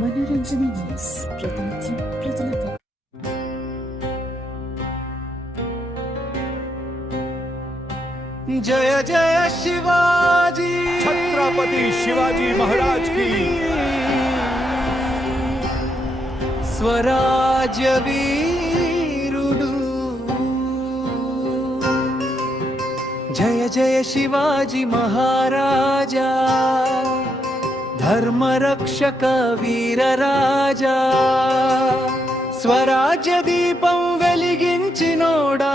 మనోరంజని న్యూస్ ప్రతినిత్యం ప్రజలతో. जय जय शिवाजी, छत्रपति शिवाजी महाराज की स्वराज्य वीरुडु। जय जय शिवाजी महाराजा, धर्मरक्षक वीर राजा, स्वराज्य दीपं వెలిగించినోడా,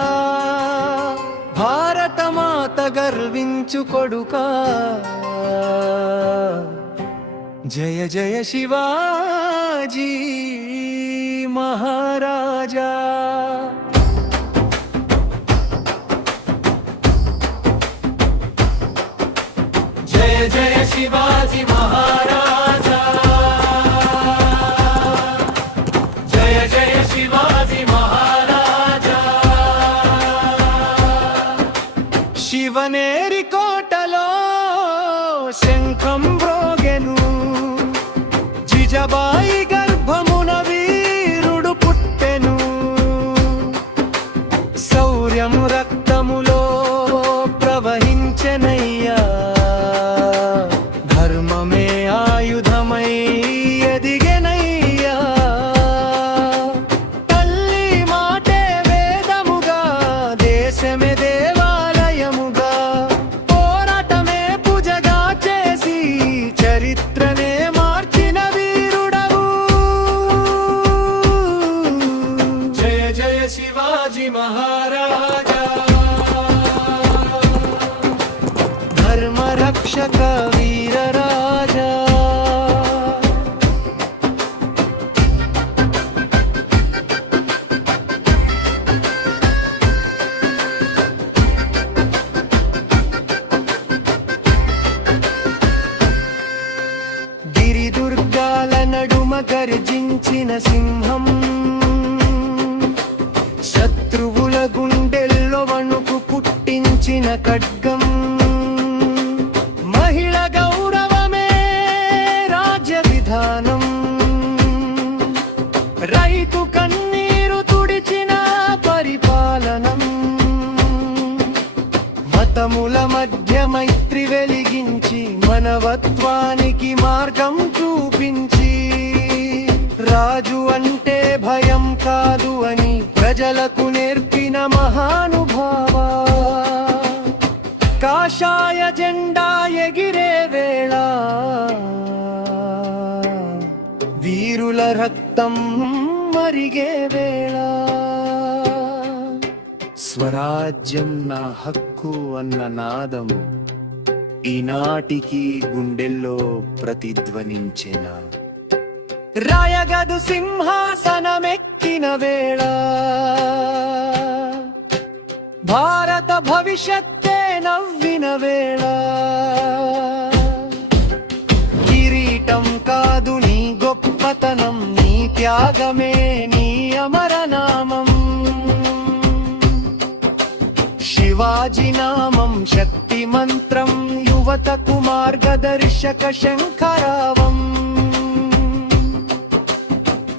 భారత మాత గర్వించు కొడుకా. జయ జయ శివాజీ మహారాజా. జయ జయ శివాజీ మహారాజా, జయ జయ శివాజీ మహారాజా. శివనేరి కోటలో శంఖం బ్రోగెను, జిజబాయి గర్భమున వీరుడు పుట్టెను. శౌర్యం రక్తములో ప్రవహించెనయ్యా, ధర్మమే ఆయుధమై ఎదిగెనయ్యా. తల్లి మాటే వేదముగా, దేశమే దేవాలయముగా, పోరాటమే పూజగా చేసి చరిత్రనే మార్చిన వీరుడవు. జయ జయ శివాజీ మహారాజా, ధర్మరక్షక వీర రాజా. గిరిదుర్గాల నడుమ గర్జించిన సింహం, శత్రువుల గుండెల్లో వణుకు పుట్టించిన ఖడ్గం. మహిళ గౌరవమే రాజ్య విధానం, రైతు కన్నీరు తుడిచిన పరిపాలనం. మతముల మధ్య మైత్రి వెలిగించి, మనవత్వానికి మార్గం చూపించి, రాజు అంటే భయం కాదు అని ప్రజలకు నేర్పిన మహానుభావా. కాషాయ జెండా ఎగిరే వేళ, వీరుల రక్తం మరిగే వేళ, స్వరాజ్యం నా హక్కు అన్న నాదం ఈనాటికి గుండెల్లో ప్రతిధ్వనించిన. రాయగదు సింహాసనమెక్కిన వేళ, భారత భవిష్యత్తే నవ్విన వేళ. కిరీటం కాదు నీ గొప్పతనం, నీ త్యాగమే నీ అమరనామం. శివాజీ నామం శక్తి మంత్రం, యువతకు మార్గదర్శక శంఖరావం.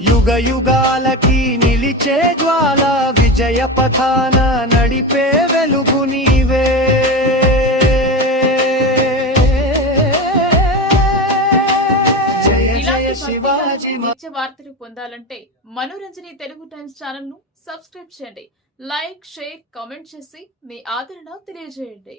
యుగ యుగాలకి నిలిచే జ్వాల, విజయ పథాన నడిపే వెలుగు నీవే. జయ జయ శివాజీ. నిత్య వార్తలు పొందాలంటే మనోరంజని తెలుగు టైమ్స్ ఛానల్ ను సబ్స్క్రైబ్ చేయండి. లైక్, షేర్, కామెంట్ చేసి మీ ఆదరణ తెలియజేయండి.